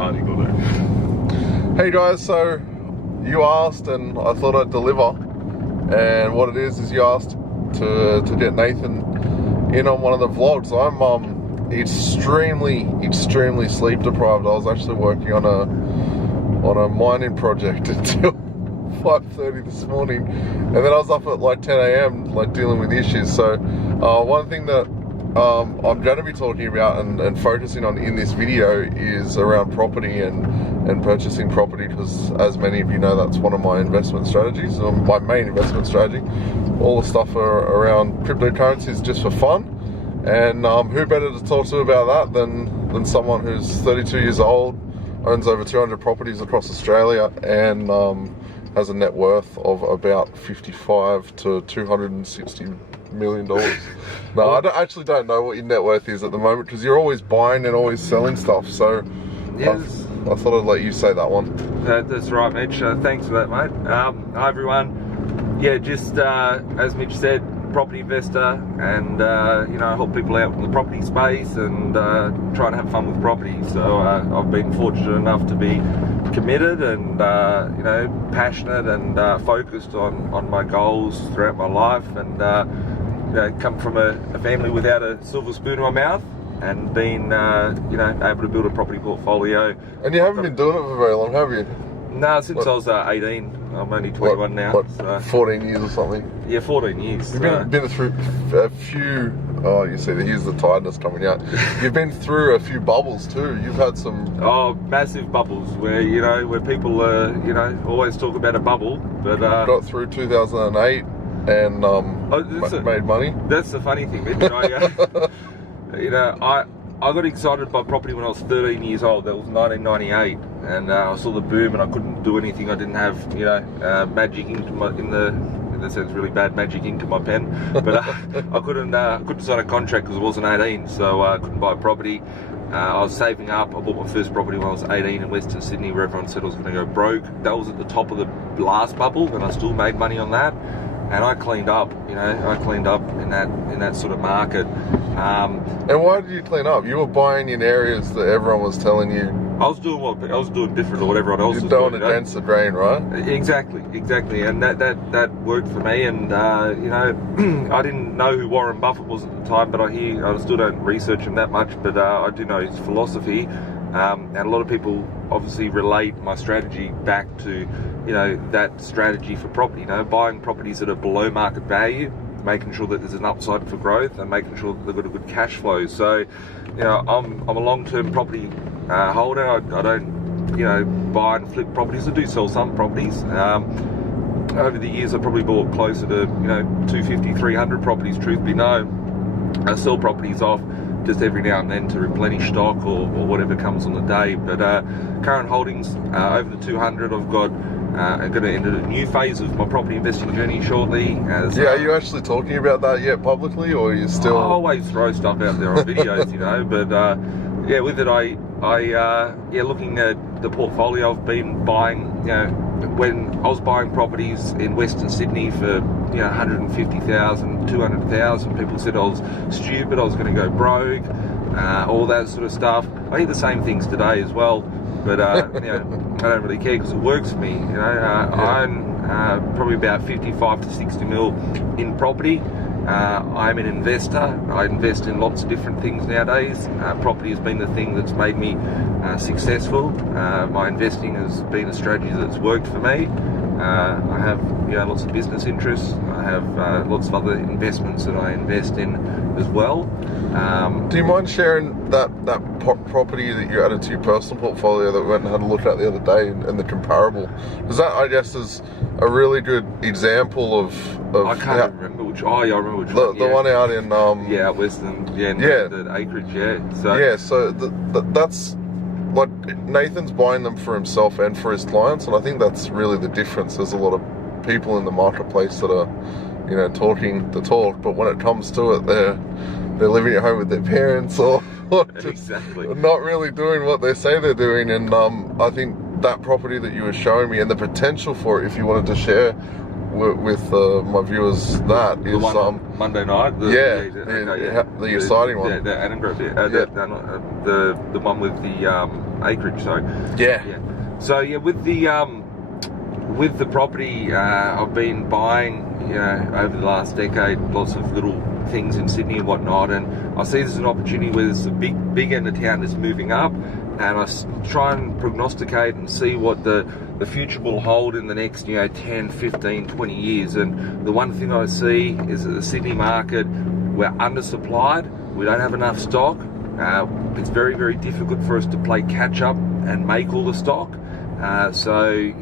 party got it. Hey guys, so you asked and I thought I'd deliver. And what it is you asked to get Nathan in on one of the vlogs. I'm extremely sleep deprived. I was actually working on a mining project until 5:30 this morning, and then I was up at like 10 a.m. like dealing with issues. So one thing that I'm going to be talking about and focusing on in this video is around property and purchasing property, because as many of you know, that's one of my investment strategies, or my main investment strategy. All the stuff around cryptocurrencies just for fun, and who better to talk to about that than someone who's 32 years old, owns over 200 properties across Australia, and has a net worth of about 55 to 260 million dollars. No, I actually don't know what your net worth is at the moment, because you're always buying and always selling stuff. So yes, I thought I'd let you say that one. That's right, Mitch. Thanks for that, mate. Hi everyone. Yeah, just as Mitch said, property investor, and you know, help people out in the property space and try and have fun with property. So I've been fortunate enough to be committed and you know, passionate and focused on my goals throughout my life, and you know, come from a family without a silver spoon in my mouth, and been you know, able to build a property portfolio. And you haven't been doing it for very long, have you? No, since I was 18. I'm only 21 now. What, so 14 years or something? Yeah, 14 years. You've been through a few, oh, you see, here's the tiredness coming out. You've been through a few bubbles too. You've had some... Oh, massive bubbles where, you know, where people, you know, always talk about a bubble, but... got through 2008 and made money. That's the funny thing, Mitch. You know, I got excited by property when I was 13 years old. That was 1998, and I saw the boom, and I couldn't do anything. I didn't have, you know, magic ink in that sounds really bad, magic ink to my pen, but I couldn't sign a contract because I wasn't 18, so I couldn't buy a property. I was saving up. I bought my first property when I was 18 in Western Sydney, where everyone said I was going to go broke. That was at the top of the last bubble, and I still made money on that. And I cleaned up, you know, in that sort of market. And why did you clean up? You were buying in areas that everyone was telling you. I was doing different to what everyone else was doing. You're going against the grain, right? Exactly, and that worked for me. And you know, I didn't know who Warren Buffett was at the time, but I still don't research him that much, but I do know his philosophy. And a lot of people obviously relate my strategy back to, you know, that strategy for property. You know, buying properties that are below market value, making sure that there's an upside for growth, and making sure that they've got a good cash flow. So, you know, I'm a long-term property holder. I don't, you know, buy and flip properties. I do sell some properties. Over the years, I probably bought closer to, you know, 250, 300 properties. Truth be known, I sell properties off just every now and then to replenish stock or whatever comes on the day. But current holdings over the 200. I've got I'm going to enter a new phase of my property investing journey shortly. Are you actually talking about that yet publicly, or are you still? I always throw stuff out there on videos, you know. But yeah, with it, I looking at the portfolio, I've been buying. You know, when I was buying properties in Western Sydney for, you know, 150,000, 200,000, people said I was stupid, I was going to go broke, all that sort of stuff. I hear the same things today as well, but you know, I don't really care because it works for me. You know, I own probably about 55 to 60 mil in property. I'm an investor. I invest in lots of different things nowadays. Property has been the thing that's made me successful. My investing has been a strategy that's worked for me. I have, you know, lots of business interests. I have lots of other investments that I invest in as well. Do you mind sharing that property that you added to your personal portfolio that we went and had a look at the other day, and the comparable? Because that, I guess, is a really good example of I can't remember which. Oh, yeah, I remember which one. The one out in yeah, Western. Yeah, the acreage. Yeah. So that's like Nathan's buying them for himself and for his clients, and I think that's really the difference. There's a lot of people in the marketplace that are, you know, talking the talk, but when it comes to it, they're living at home with their parents or exactly not really doing what they say they're doing. And I think that property that you were showing me and the potential for it, if you wanted to share with my viewers that The is one on Monday night. The exciting one. The Annengrove, the one with the acreage. So yeah. So yeah, with the property I've been buying, over the last decade, lots of little things in Sydney and whatnot, and I see there's an opportunity where there's a big end of town that's moving up, and I try and prognosticate and see what the future will hold in the next 10, 15, 20 years. And the one thing I see is that the Sydney market, we're undersupplied, we don't have enough stock. It's very, very difficult for us to play catch up and make all the stock. So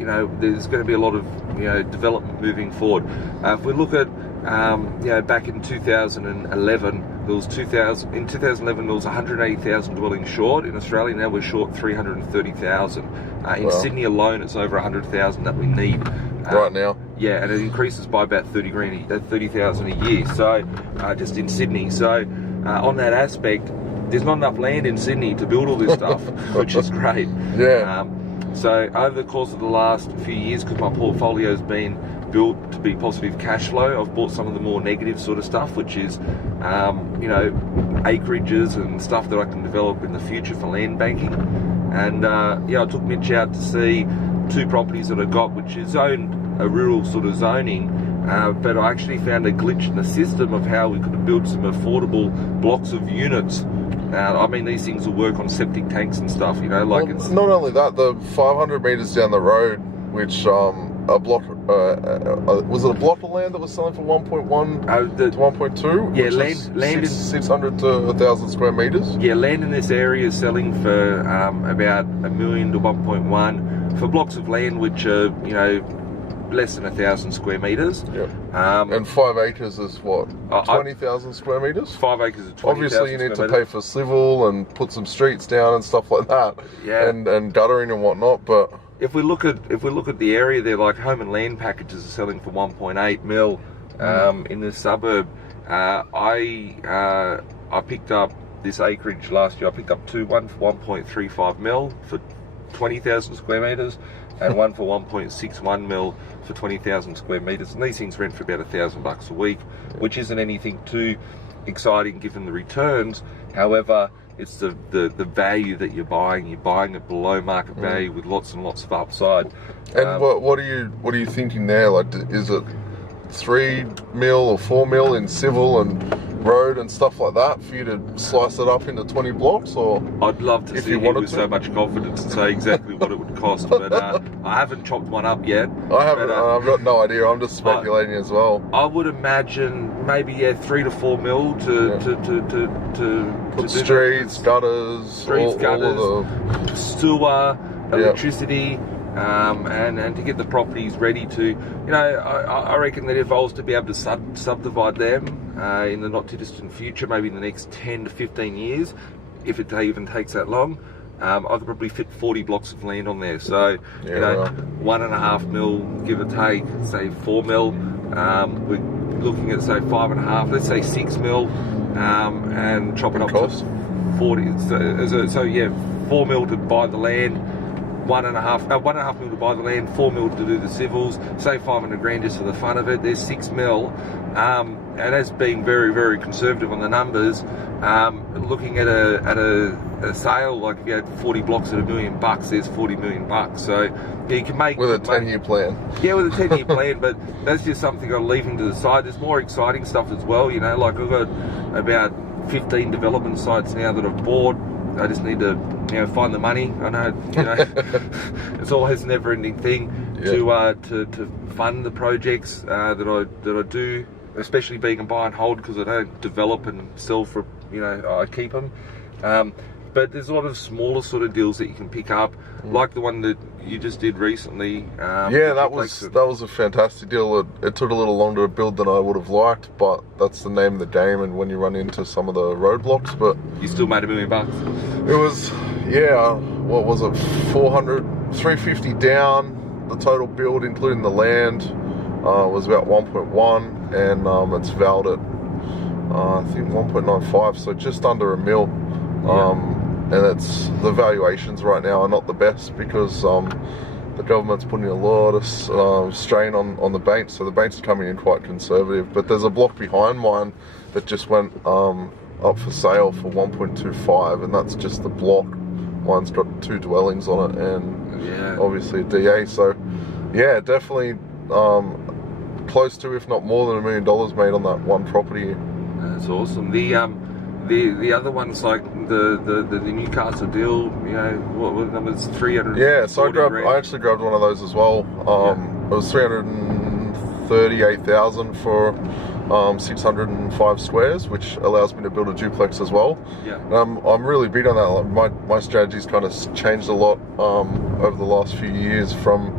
there's going to be a lot of development moving forward. If we look at back in 2011, there was 180,000 dwellings short in Australia. Now we're short 330,000. In Sydney alone, it's over 100,000 that we need right now. Yeah, and it increases by about 30,000 a year. So just in Sydney. So on that aspect, there's not enough land in Sydney to build all this stuff, which is great. Yeah. So over the course of the last few years, because my portfolio has been built to be positive cash flow, I've bought some of the more negative sort of stuff, which is, acreages and stuff that I can develop in the future for land banking. And I took Mitch out to see 2 properties that I got, which is zoned a rural sort of zoning, but I actually found a glitch in the system of how we could build some affordable blocks of units. These things will work on septic tanks and stuff, it's... Not only that, the 500 metres down the road, which a block, was it a block of land that was selling for 1.1 to 1.2? Yeah, land 600 to 1,000 square metres? Yeah, land in this area is selling for about 1 million to 1.1 for blocks of land which are, less than 1,000 square metres. Yeah. And 5 acres is what? 20,000 square metres? 5 acres is 20,000. Obviously, you need to pay for civil and put some streets down and stuff like that. Yeah. And guttering and whatnot. But if we look at the area there, like home and land packages are selling for 1.8 mil in this suburb. I picked up this acreage last year. I picked up one for 1.35 mil for 20,000 square metres. And one for 1.61 mil for 20,000 square metres. And these things rent for about $1,000 a week, which isn't anything too exciting given the returns. However, it's the value that you're buying. You're buying it below market value with lots and lots of upside. And what are you thinking there? Like, is it 3 mil or 4 mil in civil and road and stuff like that for you to slice it up into 20 blocks? Or I'd love to see you with so much confidence and say exactly what it would cost, but I haven't chopped one up yet. I haven't. I've got no idea. I'm just speculating as well. I would imagine maybe 3 to 4 mil to put streets, gutters, all of the sewer, electricity. And to get the properties ready to, I reckon that evolves to be able to subdivide them in the not too distant future, maybe in the next 10 to 15 years, if it even takes that long. I could probably fit 40 blocks of land on there. So, 1.5 mil, give or take, say 4 mil. We're looking at, say, 5.5, let's say 6 mil, and chop it up to 40. So 4 mil to buy the land. 1.5 mil to buy the land, 4 mil to do the civils, say 500 grand just for the fun of it. There's 6 mil, and as being very, very conservative on the numbers, looking at a sale, like if you had 40 blocks at $1 million, there's $40 million. So you can make with a 10-year plan. Yeah, with a 10-year plan, but that's just something I'm leaving to the side. There's more exciting stuff as well. Like I've got about 15 development sites now that I've bought. I just need to, find the money. I know, it's always a never-ending thing to fund the projects that I do, especially being a buy and hold, because I don't develop and sell for, I keep them. But there's a lot of smaller sort of deals that you can pick up, like the one that you just did recently. That was a fantastic deal. It took a little longer to build than I would have liked, but that's the name of the game. And when you run into some of the roadblocks, but you still made $1 million. It was, what was it? 350 down. The total build, including the land, was about 1.1, and it's valued at I think 1.95, so just under $1 million. And it's the valuations right now are not the best because the government's putting a lot of strain on the banks, so the banks are coming in quite conservative. But there's a block behind mine that just went up for sale for 1.25, and that's just the block. Mine's got 2 dwellings on it, and obviously a DA. So yeah, definitely close to, if not more than $1 million made on that one property. That's awesome. The other ones, like the Newcastle deal, you know, what numbers? 300. Yeah, so I actually grabbed one of those as well. It was 338,000 for 605 squares, which allows me to build a duplex as well. Yeah. I'm really big on that. Like my strategy's kind of changed a lot over the last few years, from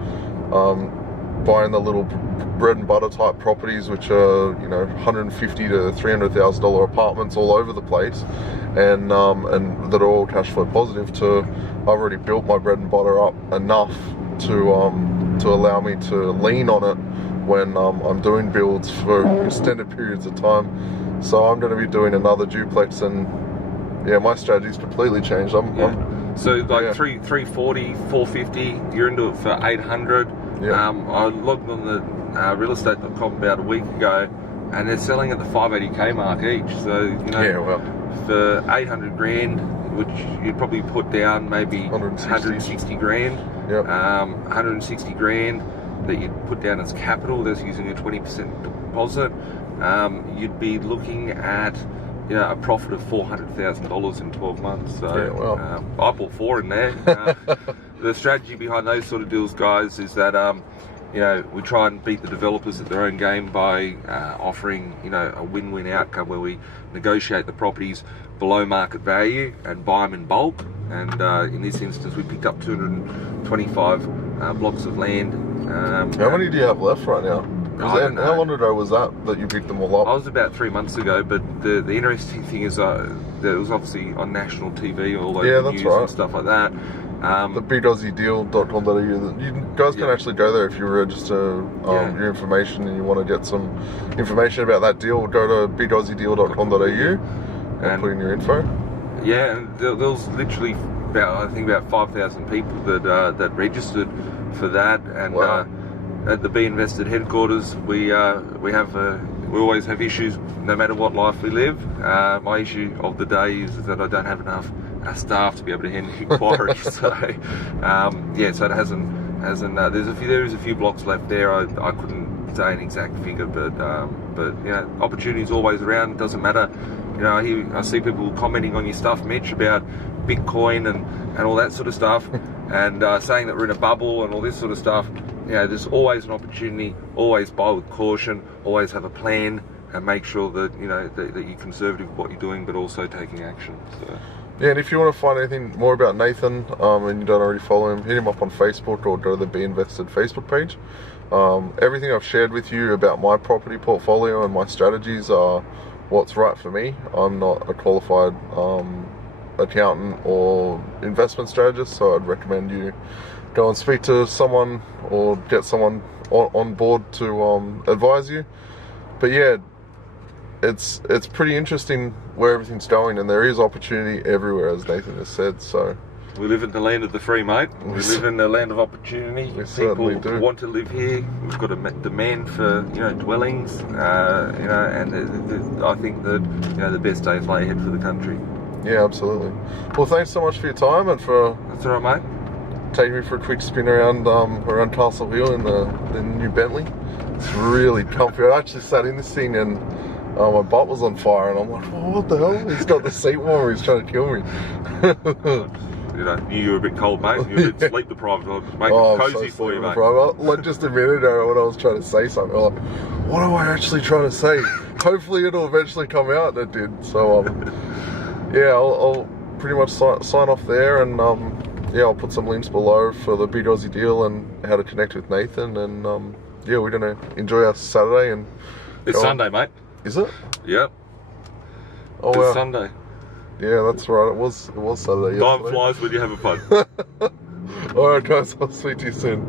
buying the little bread and butter type properties, which are, you know, $150,000 to $300,000 apartments all over the place, and that are all cash flow positive, to I've already built my bread and butter up enough to allow me to lean on it when I'm doing builds for extended periods of time. So I'm going to be doing another duplex, and yeah, my strategy's completely changed. So like 340, 450, you're into it for 800. Yeah. I logged on the realestate.com about a week ago, and they're selling at the 580k mark each. So, you know, for 800 grand, which you'd probably put down maybe 160 grand. Yep. 160 grand that you'd put down as capital. That's using a 20% deposit. You'd be looking at, you know, a profit of $400,000 in 12 months. So I bought 4 in there. The strategy behind those sort of deals, guys, is that you know, we try and beat the developers at their own game by offering, you know, a win-win outcome where we negotiate the properties below market value and buy them in bulk. And in this instance, we picked up 225 blocks of land. How many do you have left right now? How long ago was that you picked them all up? I was about 3 months ago, but the interesting thing is that it was obviously on national TV, all over the news and stuff like that. The bigaussiedeal.com.au. You guys can actually go there if you register your information and you want to get some information about that deal. Go to bigaussiedeal.com.au and put in your info. Yeah, and there was literally about 5,000 people that registered for that, and at the Be Invested headquarters, we always have issues no matter what life we live. My issue of the day is that I don't have enough staff to be able to handle inquiries. So so it hasn't there is a few blocks left there. I couldn't say an exact figure, but you know, opportunity is always around. It doesn't matter. You know, I see people commenting on your stuff, Mitch, about Bitcoin and all that sort of stuff, and saying that we're in a bubble and all this sort of stuff. You know, there's always an opportunity. Always buy with caution. Always have a plan, and make sure that, you know, that you're conservative with what you're doing, but also taking action. So. Yeah, and if you want to find anything more about Nathan, and you don't already follow him, hit him up on Facebook or go to the Be Invested Facebook page. Everything I've shared with you about my property portfolio and my strategies are what's right for me. I'm not a qualified accountant or investment strategist, so I'd recommend you go and speak to someone or get someone on board to advise you. But yeah, it's pretty interesting where everything's going, and there is opportunity everywhere, as Nathan has said. So we live in the land of the free, mate. We live in the land of opportunity. We certainly do. Want to live here. We've got a demand for, you know, dwellings. You know, and I think that, you know, the best days lie ahead for the country. Yeah, absolutely. Well, thanks so much for your time and for that's all right, mate. Taking me for a quick spin around Castle Hill in the new Bentley. It's really comfy. I actually sat in this thing and my butt was on fire, and I'm like, oh, what the hell? He's got the seat warmer. He's trying to kill me. You know, knew you were a bit cold, mate. You were a bit sleep deprived. I'll make it cozy for you, mate. Like just a minute ago when I was trying to say something, I'm like, what am I actually trying to say? Hopefully it'll eventually come out, and it did. So yeah, I'll pretty much sign off there, and yeah, I'll put some links below for the Big Aussie Deal and how to connect with Nathan, and yeah, we're gonna enjoy our Saturday. And it's Sunday, mate. Is it? Yep. Oh, it's Sunday. Yeah, that's right. It was Saturday. Time flies when you're having fun. All right, guys. I'll speak to you soon.